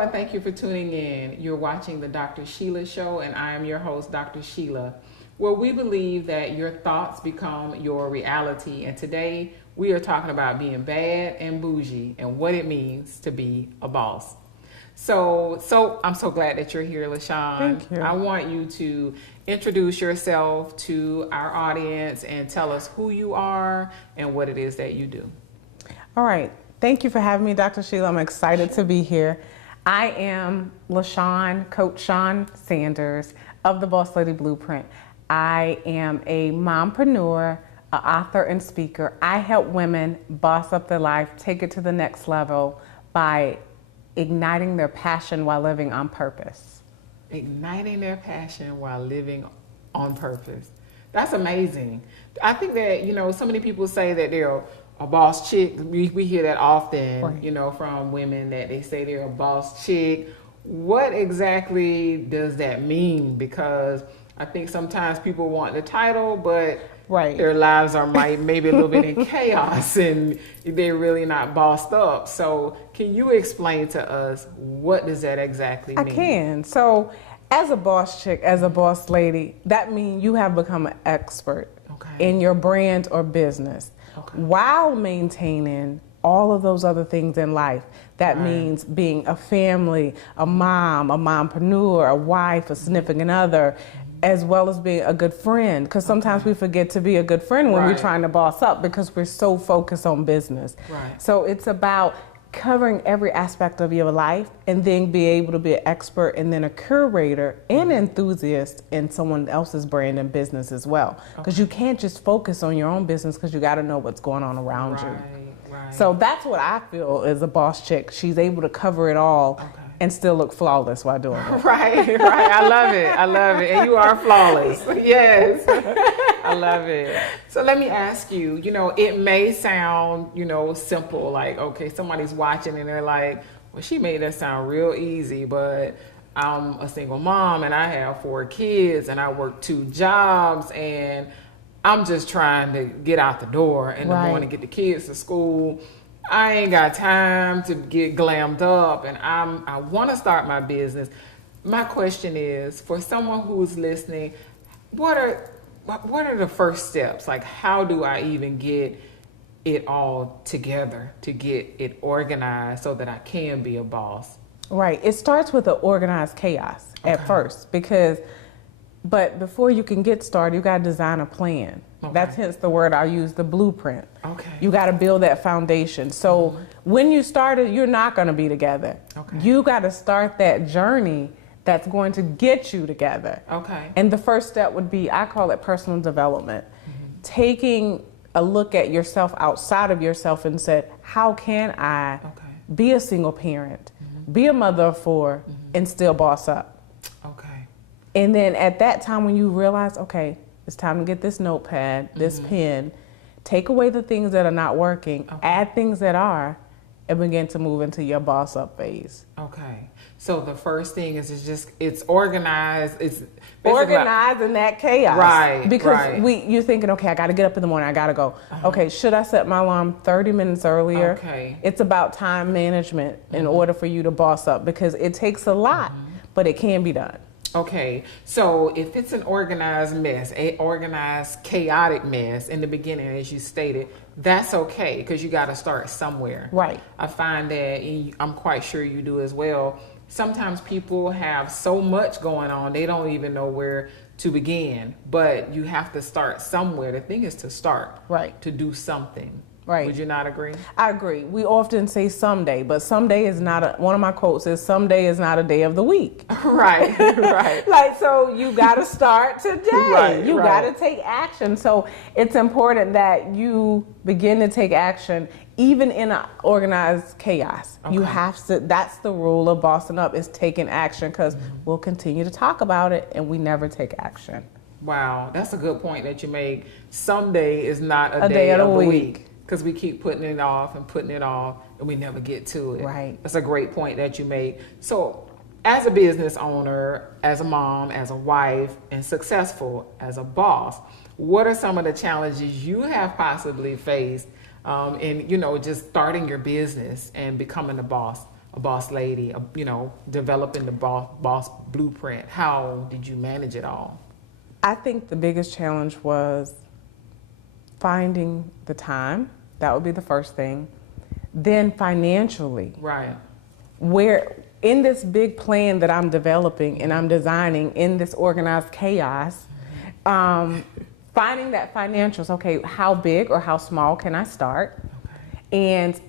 And thank you for tuning in. You're watching the Dr. Sheila Show, and I am your host, Dr. Sheila, where we believe that your thoughts become your reality. And today we are talking about being bad and bougie and what it means to be a boss. So I'm so glad that you're here, LaShoun. Thank you. I want you to introduce yourself to our audience and tell us who you are and what it is that you do. All right. Thank you for having me, Dr. Sheila. I'm excited to be here. I am LaShoun, Coach LaShoun Sanders of the Boss Lady Blueprint. I am a mompreneur, an author, and speaker. I help women boss up their life, take it to the next level by igniting their passion while living on purpose. Igniting their passion while living on purpose. That's amazing. I think that, so many people say that they're a boss chick. We hear that often, Right. From women, that they say they're a boss chick. What exactly does that mean? Because I think sometimes people want the title, but Right. their lives are maybe a little bit in chaos and they're really not bossed up. So can you explain to us, what does that exactly mean? I can. So as a boss chick, as a boss lady, that means you have become an expert in your brand or business while maintaining all of those other things in life. That means being a family, a mom, a mompreneur, a wife, a significant other, as well as being a good friend. Because sometimes we forget to be a good friend when we're trying to boss up because we're so focused on business. So it's about covering every aspect of your life and then be able to be an expert and then a curator and enthusiast in someone else's brand and business as well. Because you can't just focus on your own business, because you got to know what's going on around you. So that's what I feel is a boss chick. She's able to cover it all and still look flawless while doing it. Right. I love it. And you are flawless. Yes. I love it. So let me ask you, it may sound, simple, like, okay, somebody's watching and they're like, well, she made that sound real easy, but I'm a single mom and I have 4 kids and I work 2 jobs and I'm just trying to get out the door in the morning, get the kids to school. I ain't got time to get glammed up, and I want to start my business. My question is, for someone who's listening, what are the first steps? Like, how do I even get it all together to get it organized so that I can be a boss? Right. It starts with an organized chaos at first, but before you can get started, you got to design a plan. That's hence the word I use, the blueprint. You got to build that foundation. So when you started, you're not going to be together. You got to start that journey that's going to get you together. And the first step would be, I call it personal development. Taking a look at yourself outside of yourself and said, how can I be a single parent, be a mother of 4, and still boss up? And then at that time when you realize, okay, it's time to get this notepad, this pen, take away the things that are not working, add things that are, and begin to move into your boss up phase. So the first thing is it's organized. It's organizing that chaos. Because right. you're thinking, okay, I got to get up in the morning, I got to go. Okay, should I set my alarm 30 minutes earlier? It's about time management in order for you to boss up, because it takes a lot, but it can be done. So if it's an organized mess, a organized chaotic mess in the beginning, as you stated, that's okay, because you got to start somewhere. I find that, I'm quite sure you do as well, sometimes people have so much going on, they don't even know where to begin, but you have to start somewhere. The thing is to start, to do something. Would you not agree? I agree. We often say someday, but someday is not one of my quotes is, someday is not a day of the week. Like, so you got to start today. You got to take action. So it's important that you begin to take action even in an organized chaos. You have to, that's the rule of bossing up, is taking action, because we'll continue to talk about it and we never take action. Wow, that's a good point that you make. Someday is not a day of the week. Because we keep putting it off and we never get to it. That's a great point that you make. So as a business owner, as a mom, as a wife, and successful as a boss, what are some of the challenges you have possibly faced in, just starting your business and becoming a boss a boss lady, developing the boss blueprint? How did you manage it all? I think the biggest challenge was finding the time. That would be the first thing. Then financially. Right. Where in this big plan that I'm developing and I'm designing in this organized chaos, finding that financials, okay, how big or how small can I start? And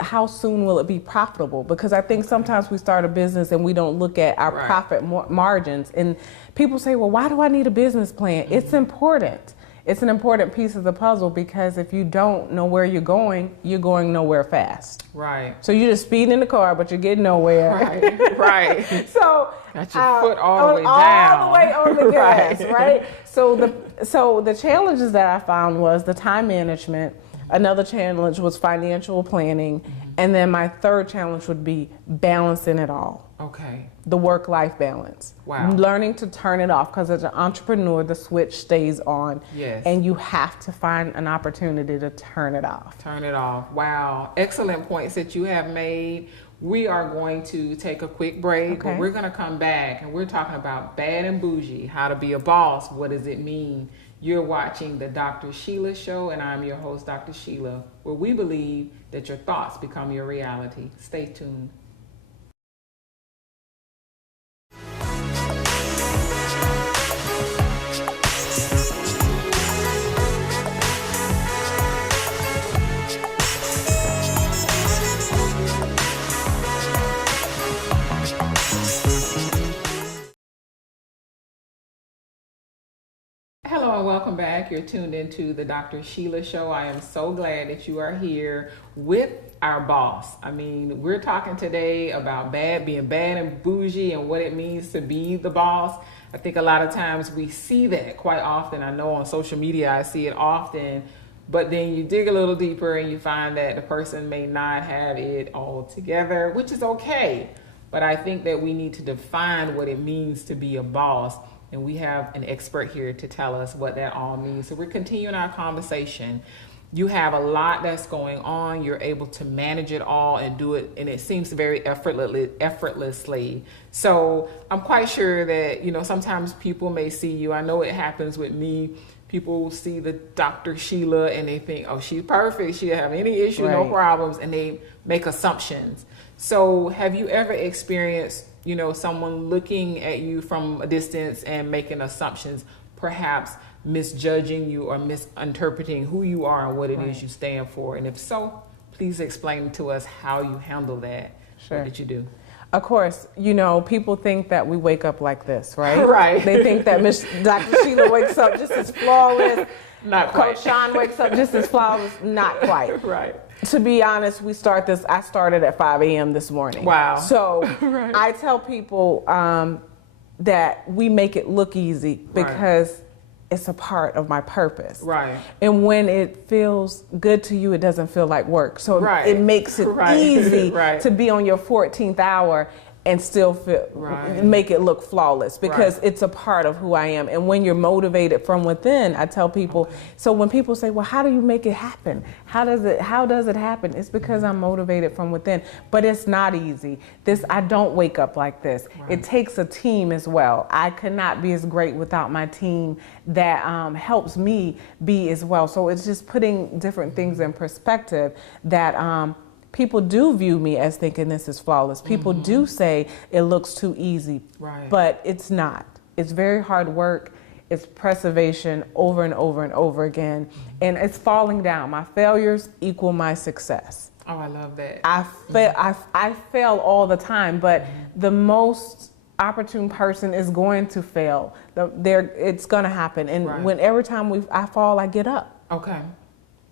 how soon will it be profitable? Because I think sometimes we start a business and we don't look at our profit margins. And people say, well, why do I need a business plan? It's important. It's an important piece of the puzzle, because if you don't know where you're going nowhere fast. Right. So you're just speeding in the car, but you're getting nowhere. Right. Right. So got your foot all the way down. All the way on the gas, right? So the challenges that I found was the time management. Another challenge was financial planning. And then my third challenge would be balancing it all. Okay. The work-life balance. Wow. Learning to turn it off, because as an entrepreneur, the switch stays on. Yes. And you have to find an opportunity to turn it off. Turn it off. Wow. Excellent points that you have made. We are going to take a quick break, but we're going to come back and we're talking about bad and bougie, how to be a boss. What does it mean? You're watching the Dr. Sheila Show, and I'm your host, Dr. Sheila, where we believe that your thoughts become your reality. Stay tuned. Hello and welcome back. You're tuned into the Dr. Sheila Show. I am so glad that you are here with our boss. I mean, we're talking today about being bad and bougie and what it means to be the boss. I think a lot of times we see that quite often. I know on social media I see it often, but then you dig a little deeper and you find that the person may not have it all together, which is okay. But I think that we need to define what it means to be a boss. And we have an expert here to tell us what that all means. So we're continuing our conversation. You have a lot that's going on. You're able to manage it all and do it, and it seems very effortlessly. So I'm quite sure that, sometimes people may see you. I know it happens with me. People see the Dr. Sheila and they think, oh, she's perfect. She doesn't have any issue, no problems, and they make assumptions. So have you ever experienced someone looking at you from a distance and making assumptions, perhaps misjudging you or misinterpreting who you are and what it is you stand for? And if so, please explain to us how you handle that. Sure. What did you do? Of course, people think that we wake up like this, right? Right. They think that Dr. Sheila wakes up just as flawless. Not quite. Coach Sean wakes up just as flawless. Not quite. Right. To be honest, I started at 5 a.m. this morning. Wow. So I tell people that we make it look easy because it's a part of my purpose. Right. And when it feels good to you, it doesn't feel like work. So it makes it easy to be on your 14th hour and still make it look flawless, because it's a part of who I am. And when you're motivated from within, I tell people, so when people say, well, how do you make it happen? How does it happen? It's because I'm motivated from within. But it's not easy. I don't wake up like this. It takes a team as well. I could not be as great without my team that helps me be as well. So it's just putting different things in perspective that people do view me as thinking this is flawless. People do say it looks too easy, but it's not. It's very hard work. It's preservation over and over and over again. And it's falling down. My failures equal my success. Oh, I love that. I fail all the time, but the most opportune person is going to fail. It's going to happen. And when every time I fall, I get up. Okay.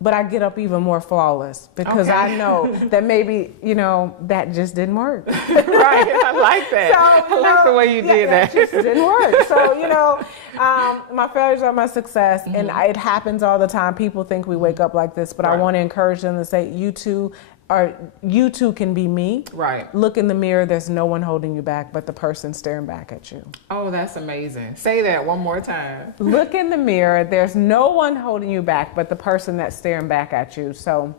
But I get up even more flawless because I know that maybe, that just didn't work. Right. I like that. So, I like the way you did that. It just didn't work. So, my failures are my success, and it happens all the time. People think we wake up like this, but I want to encourage them to say, you too can be me. Right. Look in the mirror. There's no one holding you back but the person staring back at you. Oh, that's amazing. Say that one more time. Look in the mirror. There's no one holding you back but the person that's staring back at you. So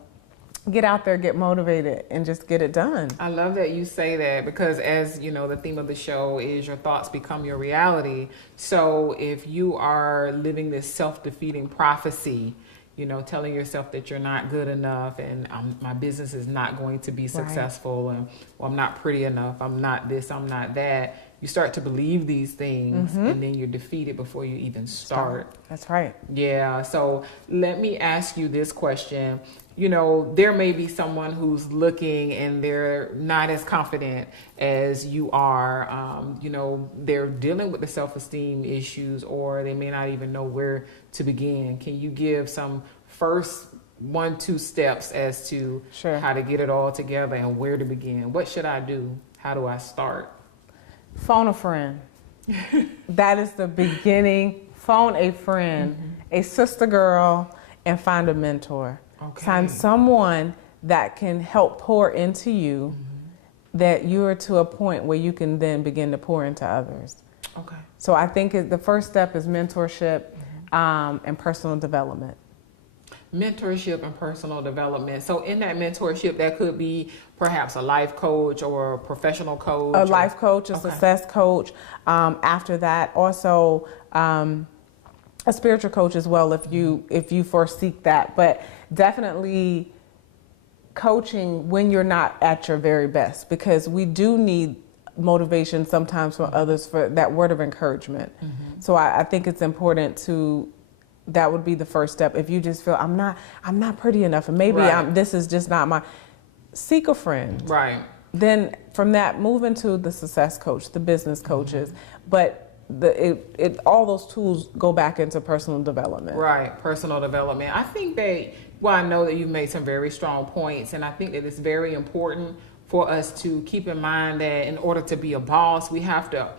get out there, get motivated, and just get it done. I love that you say that, because as you know, the theme of the show is your thoughts become your reality. So if you are living this self-defeating prophecy, you know, telling yourself that you're not good enough, and my business is not going to be successful, and well, I'm not pretty enough, I'm not this, I'm not that. You start to believe these things, and then you're defeated before you even start. That's right. Yeah. So let me ask you this question. You know, there may be someone who's looking and they're not as confident as you are. You know, they're dealing with the self-esteem issues, or they may not even know where to begin. Can you give some first 1-2 steps as to how to get it all together and where to begin? What should I do? How do I start? Phone a friend. That is the beginning. Phone a friend, a sister girl, and find a mentor. Okay. Find someone that can help pour into you, that you're to a point where you can then begin to pour into others. Okay. So I think the first step is mentorship and personal development. Mentorship and personal development. So in that mentorship, that could be perhaps a life coach or a professional coach. A life coach, a success coach. After that, also a spiritual coach as well, if you foresee that. But definitely coaching when you're not at your very best, because we do need motivation sometimes from others for that word of encouragement. So I think it's important to. That would be the first step. If you just feel I'm not pretty enough, and maybe this is just not my. Seek a friend. Right. Then from that, move into the success coach, the business coaches, but all those tools go back into personal development. Right, personal development. I think that, well, I know that you've made some very strong points, and I think that it's very important for us to keep in mind that in order to be a boss, we have to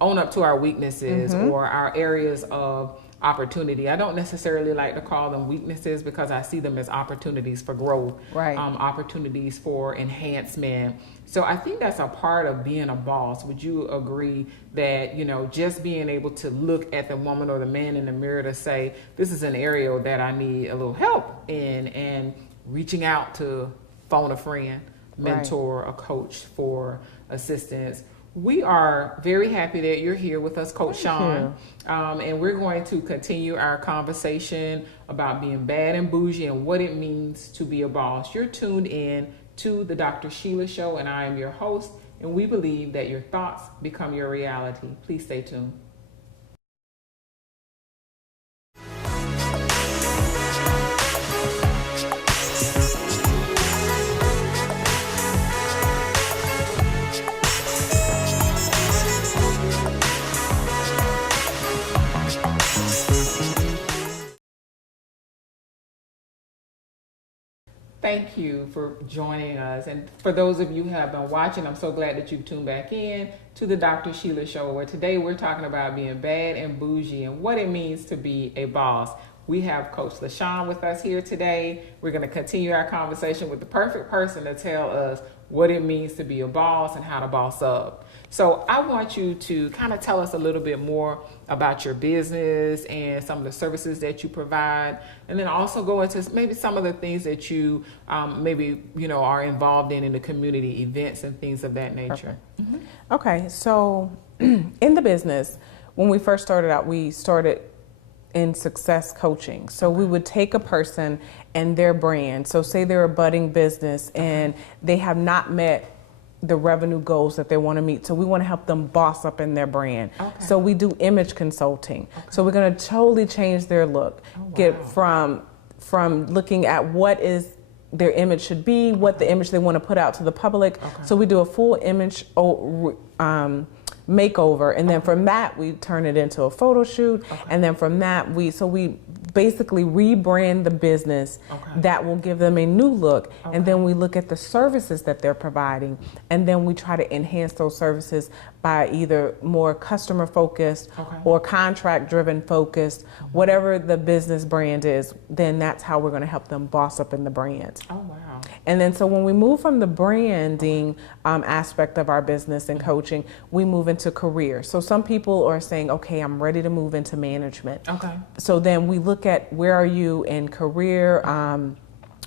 own up to our weaknesses or our areas of opportunity. I don't necessarily like to call them weaknesses, because I see them as opportunities for growth, opportunities for enhancement. So I think that's a part of being a boss. Would you agree that, you know, just being able to look at the woman or the man in the mirror to say, this is an area that I need a little help in, and reaching out to phone a friend, mentor, a coach for assistance? We are very happy that you're here with us, Coach Shawn. And we're going to continue our conversation about being bad and bougie and what it means to be a boss. You're tuned in to the Dr. Sheila Show, and I am your host, and we believe that your thoughts become your reality. Please stay tuned. Thank you for joining us. And for those of you who have been watching, I'm so glad that you've tuned back in to the Dr. Sheila Show, where today we're talking about being bad and bougie and what it means to be a boss. We have Coach LaShoun with us here today. We're going to continue our conversation with the perfect person to tell us what it means to be a boss and how to boss up. So I want you to kind of tell us a little bit more about your business and some of the services that you provide, and then also go into maybe some of the things that you are involved in the community, events and things of that nature. Okay, so in the business, when we first started out, we started in success coaching. So we would take a person and their brand. So say they're a budding business and they have not met the revenue goals that they want to meet. So we want to help them boss up in their brand. So we do image consulting. So we're going to totally change their look. Get from looking at what is their image should be, what the image they want to put out to the public. So we do a full image makeover, and then from that we turn it into a photo shoot, and then from that we basically rebrand the business that will give them a new look, and then we look at the services that they're providing, and then we try to enhance those services by either more customer focused or contract driven focused, whatever the business brand is, then that's how we're going to help them boss up in the brand. And then so when we move from the branding aspect of our business and coaching, we move into career. So some people are saying, okay, I'm ready to move into management. So then we look at where are you in career,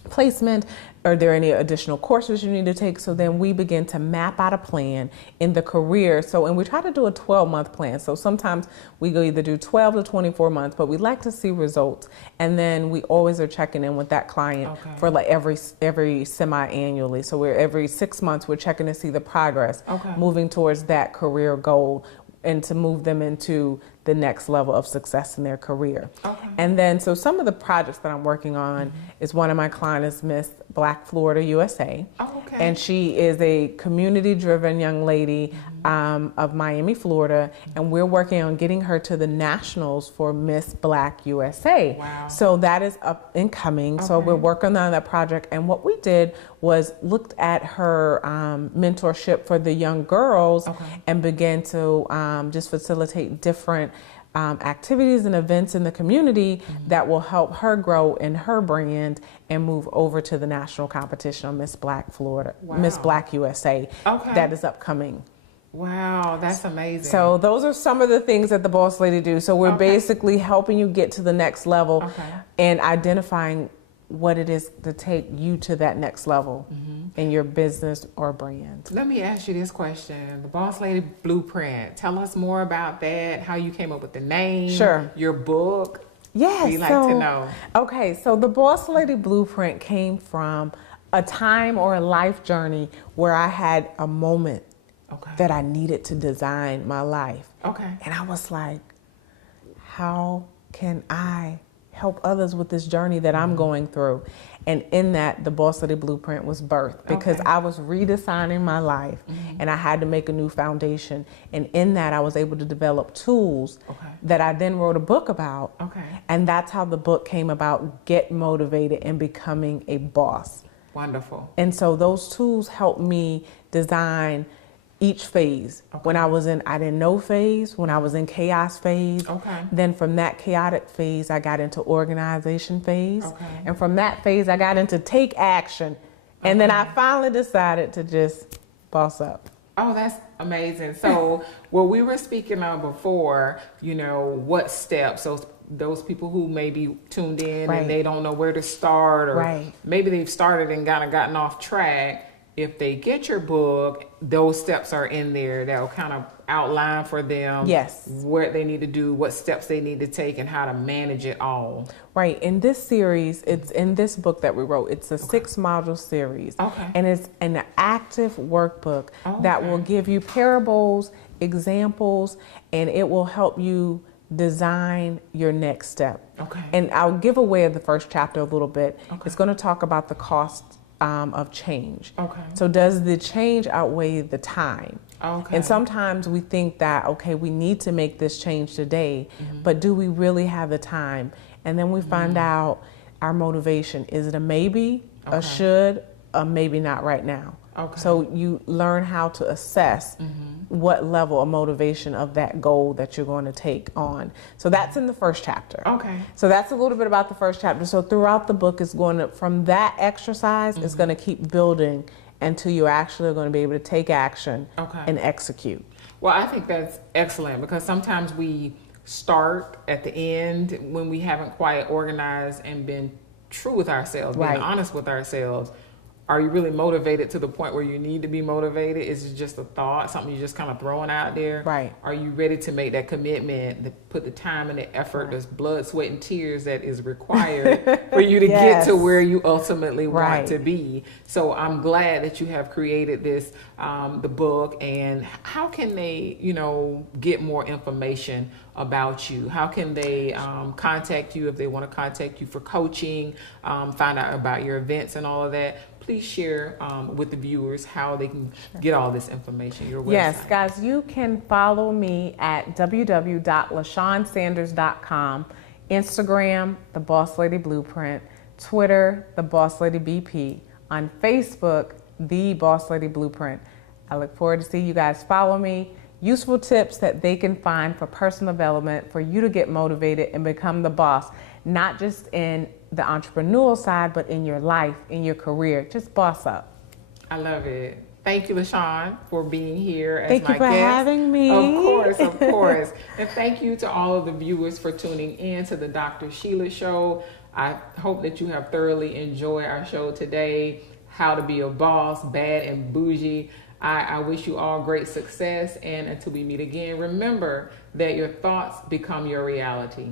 placement? Are there any additional courses you need to take? So then we begin to map out a plan in the career. So, and we try to do a 12-month plan. So sometimes we go either do 12 to 24 months, but we like to see results. And then we always are checking in with that client for like every semi-annually. So we're every 6 months, we're checking to see the progress moving towards that career goal and to move them into the next level of success in their career. And then, so some of the projects that I'm working on is one of my clients is Miss Black Florida USA. And she is a community-driven young lady of Miami, Florida. And we're working on getting her to the nationals for Miss Black USA. So that is up and coming. So we're working on that project. And what we did was looked at her mentorship for the young girls and began to just facilitate different activities and events in the community that will help her grow in her brand and move over to the national competition on Miss Black Florida, Miss Black USA, that is upcoming. Wow, that's amazing. So those are some of the things that the Boss Lady do. So we're basically helping you get to the next level and identifying what it is to take you to that next level in your business or brand. Let me ask you this question. The Boss Lady Blueprint. Tell us more about that, how you came up with the name, your book. Yes. We'd like to know. Okay, so the Boss Lady Blueprint came from a time or a life journey where I had a moment that I needed to design my life. And I was like, how can I help others with this journey that I'm going through? And in that, the Boss Lady Blueprint was birthed because I was redesigning my life and I had to make a new foundation. And in that, I was able to develop tools that I then wrote a book about. And that's how the book came about, Get Motivated and Becoming a Boss. Wonderful. And so those tools helped me design each phase. When I was in I didn't know phase, when I was in chaos phase, then from that chaotic phase, I got into organization phase. And from that phase, I got into take action. And then I finally decided to just boss up. Oh, that's amazing. So what we were speaking of before, you know, what steps, so those people who may be tuned in and they don't know where to start, or maybe they've started and kind of gotten off track. If they get your book, those steps are in there that will kind of outline for them what they need to do, what steps they need to take, and how to manage it all. Right. In this series, it's in this book that we wrote, it's a 6-module series. And it's an active workbook that will give you parables, examples, and it will help you design your next step. And I'll give away the first chapter a little bit. It's going to talk about the cost of change. So does the change outweigh the time? And sometimes we think that, okay, we need to make this change today, but do we really have the time? And then we find out our motivation. Is it a maybe, a should, a maybe not right now? So you learn how to assess what level of motivation of that goal that you're going to take on. So that's in the first chapter. So that's a little bit about the first chapter. So throughout the book, it's going to, from that exercise, it's going to keep building until you actually are going to be able to take action and execute. Well, I think that's excellent, because sometimes we start at the end when we haven't quite organized and been true with ourselves, being honest with ourselves. Are you really motivated to the point where you need to be motivated? Is it just a thought, something you're just kind of throwing out there? Are you ready to make that commitment, to put the time and the effort, the blood, sweat, and tears that is required for you to get to where you ultimately want to be? So I'm glad that you have created this, the book. And how can they, you know, get more information about you? How can they contact you if they want to contact you for coaching, find out about your events and all of that? Please share with the viewers how they can get all this information, your website. Yes, guys, you can follow me at www.LaShounSanders.com, Instagram, The Boss Lady Blueprint, Twitter, The Boss Lady BP, on Facebook, The Boss Lady Blueprint. I look forward to seeing you guys follow me. Useful tips that they can find for personal development, for you to get motivated and become the boss, not just in the entrepreneurial side, but in your life, in your career. Just boss up. I love it. Thank you, LaShoun, for being here as my guest. Thank you for having me. Of course, of course. And thank you to all of the viewers for tuning in to the Dr. Sheila Show. I hope that you have thoroughly enjoyed our show today, How to Be a Boss, Bad and Bougie. I wish you all great success, and until we meet again, remember that your thoughts become your reality.